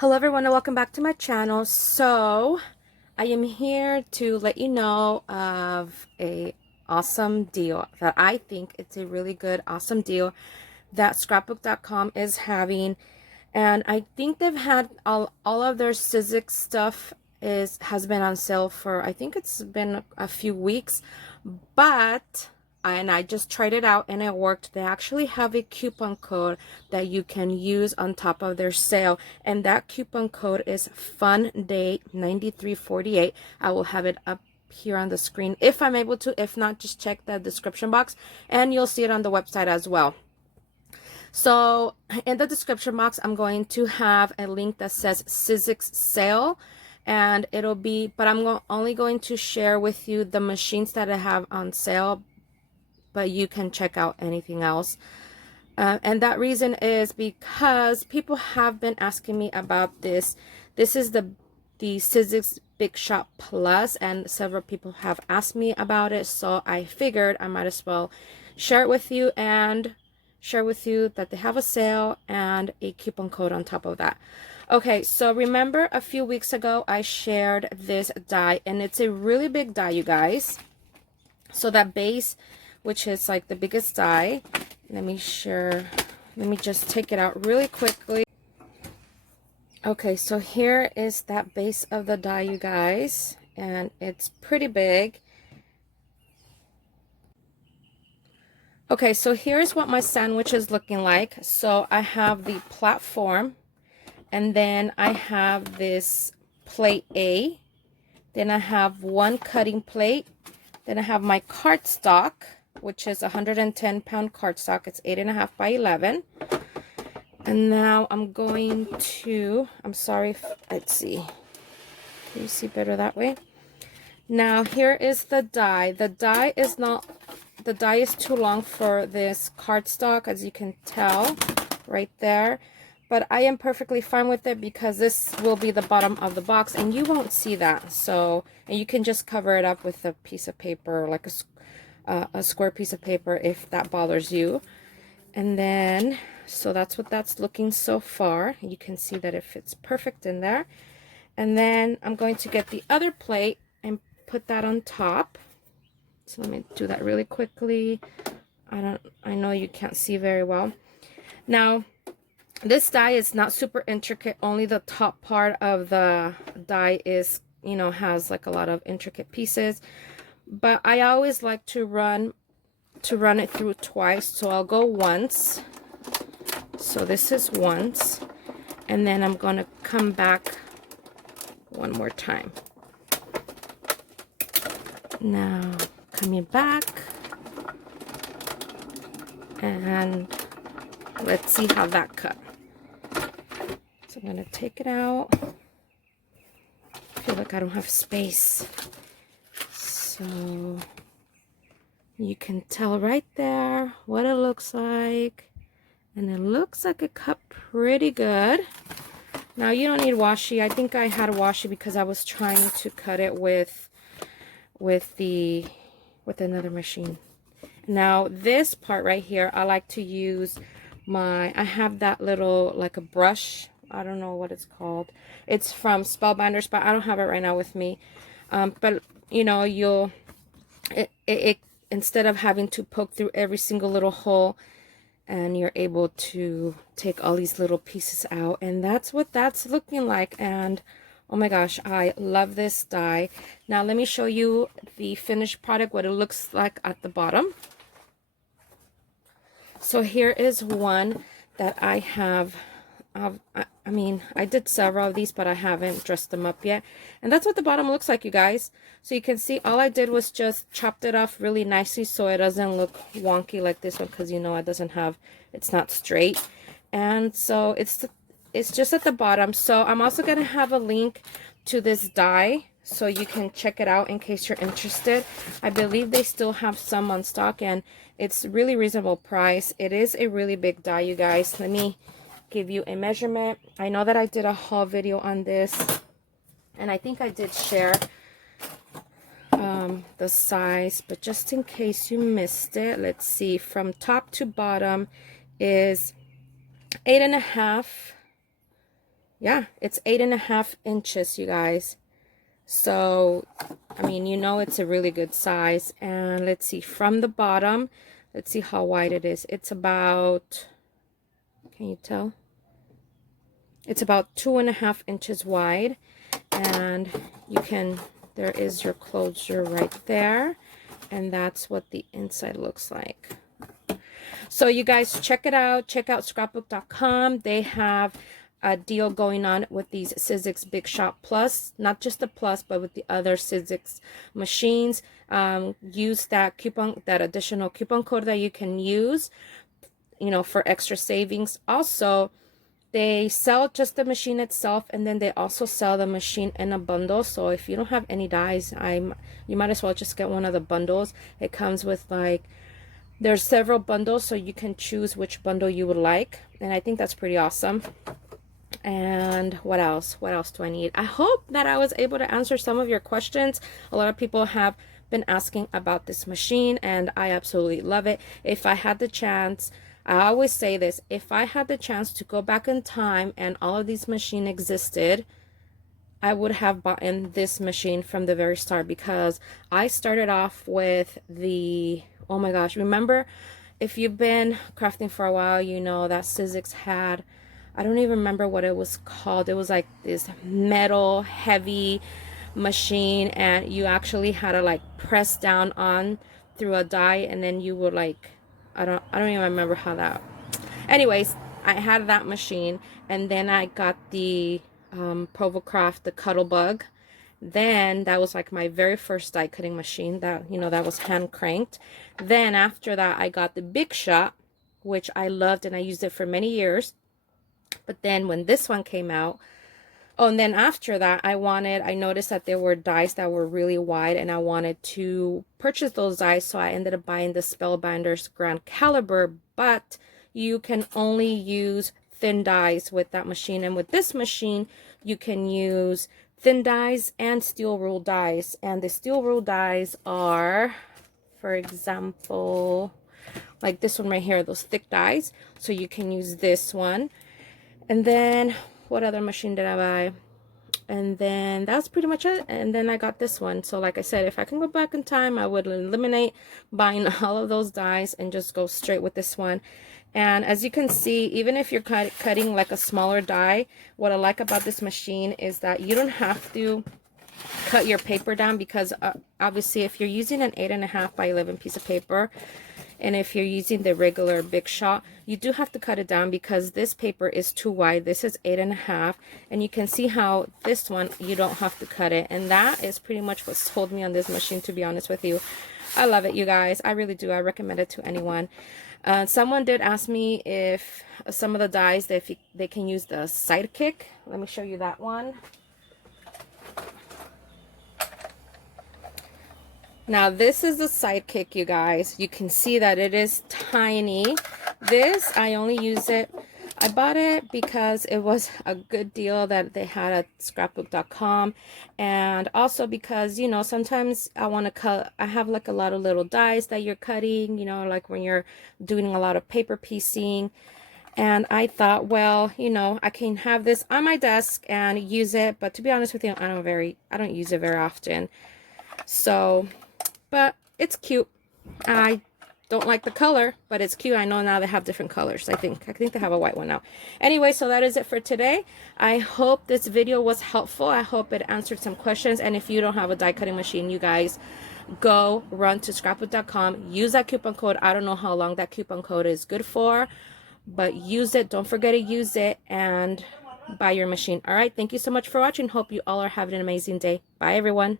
Hello everyone and welcome back to my channel. So I am here to let you know of a awesome deal that I think it's a really good awesome deal that scrapbook.com is having, and I think they've had all of their Sizzix stuff has been on sale for, I think it's been a few weeks, but I just tried it out and it worked. They actually have a coupon code that you can use on top of their sale, and that coupon code is FUNDAY9348. I will have it up here on the screen if I'm able to. If not, just check the description box and you'll see it on the website as well. So in the description box, I'm going to have a link that says Sizzix sale, and it'll be, but I'm only going to share with you the machines that I have on sale, but you can check out anything else. And that reason is because people have been asking me about this. This is the Sizzix Big Shot Plus, and several people have asked me about it, so I figured I might as well share it with you and share with you that they have a sale and a coupon code on top of that. Okay, so remember a few weeks ago I shared this die, and it's a really big die, you guys. So that base, which is like the biggest die, let me just take it out really quickly. Okay, so here is that base of the die, you guys, and it's pretty big. Okay, so here's what my sandwich is looking like. So I have the platform, and then I have this plate A, then I have one cutting plate, then I have my cardstock, which is 110-pound cardstock. It's 8.5 by 11. And now I'm going to, I'm sorry, let's see. Can you see better that way? Now here is the die. The die is too long for this cardstock, as you can tell right there. But I am perfectly fine with it because this will be the bottom of the box and you won't see that. So, and you can just cover it up with a piece of paper, like a square piece of paper, if that bothers you. And then, so that's what that's looking so far. You can see that it fits perfect in there. And then I'm going to get the other plate and put that on top. So let me do that really quickly. I know you can't see very well. Now, this die is not super intricate. Only the top part of the die is, you know, has like a lot of intricate pieces. But I always like to run it through twice. So I'll go once. So this is once. And then I'm going to come back one more time. Now, coming back. And let's see how that cut. So I'm going to take it out. I feel like I don't have space. So you can tell right there what it looks like. And it looks like it cut pretty good. Now you don't need washi. I think I had a washi because I was trying to cut it with another machine. Now this part right here, I like to use I have that little, like a brush. I don't know what it's called. It's from Spellbinders, but I don't have it right now with me. But you know, it instead of having to poke through every single little hole, and you're able to take all these little pieces out, and that's what that's looking like. And oh my gosh, I love this die. Now let me show you the finished product, what it looks like at the bottom. So here is one that I have. I mean, I did several of these, but I haven't dressed them up yet. And that's what the bottom looks like, you guys. So you can see all I did was just chopped it off really nicely so it doesn't look wonky like this one, because you know it's not straight. And so it's just at the bottom. So I'm also going to have a link to this die so you can check it out in case you're interested. I believe they still have some on stock, and it's really reasonable price. It is a really big die, you guys. Let me give you a measurement. I know that I did a haul video on this, and I think I did share the size, but just in case you missed it, let's see. From top to bottom is 8.5 yeah, it's 8.5 inches, you guys. So, I mean, you know, it's a really good size. And let's see, from the bottom, let's see how wide it is. It's about, can you tell? It's about 2.5 inches wide. And you can, there is your closure right there. And that's what the inside looks like. So you guys check it out. Check out scrapbook.com. They have a deal going on with these Sizzix Big Shot Plus, not just the Plus, but with the other Sizzix machines. Use that coupon, that additional coupon code that you can use, you know, for extra savings. Also, they sell just the machine itself, and then they also sell the machine in a bundle. So if you don't have any dies, you might as well just get one of the bundles. It comes with like, there's several bundles, so you can choose which bundle you would like, and I think that's pretty awesome. And what else do I need? I hope that I was able to answer some of your questions. A lot of people have been asking about this machine, and I absolutely love it. If I had the chance, I always say this, if I had the chance to go back in time and all of these machines existed, I would have bought in this machine from the very start, because I started off with the, oh my gosh, remember, if you've been crafting for a while, you know that Sizzix had, I don't even remember what it was called. It was like this metal heavy machine, and you actually had to like press down on through a die, and then you would like, I don't even remember how that, anyways, I had that machine. And then I got the Provocraft, the Cuttlebug. Then that was like my very first die cutting machine that, you know, that was hand cranked. Then after that, I got the Big Shot, which I loved, and I used it for many years. But then when this one came out, oh, and then after that, I noticed that there were dies that were really wide, and I wanted to purchase those dies. So I ended up buying the Spellbinders Grand Caliber, but you can only use thin dies with that machine. And with this machine, you can use thin dies and steel rule dies. And the steel rule dies are, for example, like this one right here, those thick dies. So you can use this one. And then what other machine did I buy? And then that's pretty much it. And then I got this one. So like I said, if I can go back in time, I would eliminate buying all of those dies and just go straight with this one. And as you can see, even if you're cutting like a smaller die, what I like about this machine is that you don't have to cut your paper down, because obviously if you're using an 8.5 by 11 piece of paper, and if you're using the regular Big Shot, you do have to cut it down, because this paper is too wide. This is 8.5, and you can see how this one, you don't have to cut it. And that is pretty much what sold me on this machine, to be honest with you. I love it, you guys. I really do. I recommend it to anyone. Someone did ask me if some of the dies, if they can use the Sidekick. Let me show you that one. Now this is the Sidekick, you guys. You can see that it is tiny. This, I only use it, I bought it because it was a good deal that they had at scrapbook.com, and also because, you know, sometimes I want to cut, I have like a lot of little dies that you're cutting, you know, like when you're doing a lot of paper piecing. And I thought, well, you know, I can have this on my desk and use it, but to be honest with you, I don't use it very often. So, but it's cute. I don't like the color, but it's cute. I know now they have different colors. I think they have a white one now. Anyway, so that is it for today. I hope this video was helpful. I hope it answered some questions. And if you don't have a die cutting machine, you guys go run to scrapbook.com. Use that coupon code. I don't know how long that coupon code is good for, but use it. Don't forget to use it and buy your machine. All right. Thank you so much for watching. Hope you all are having an amazing day. Bye, everyone.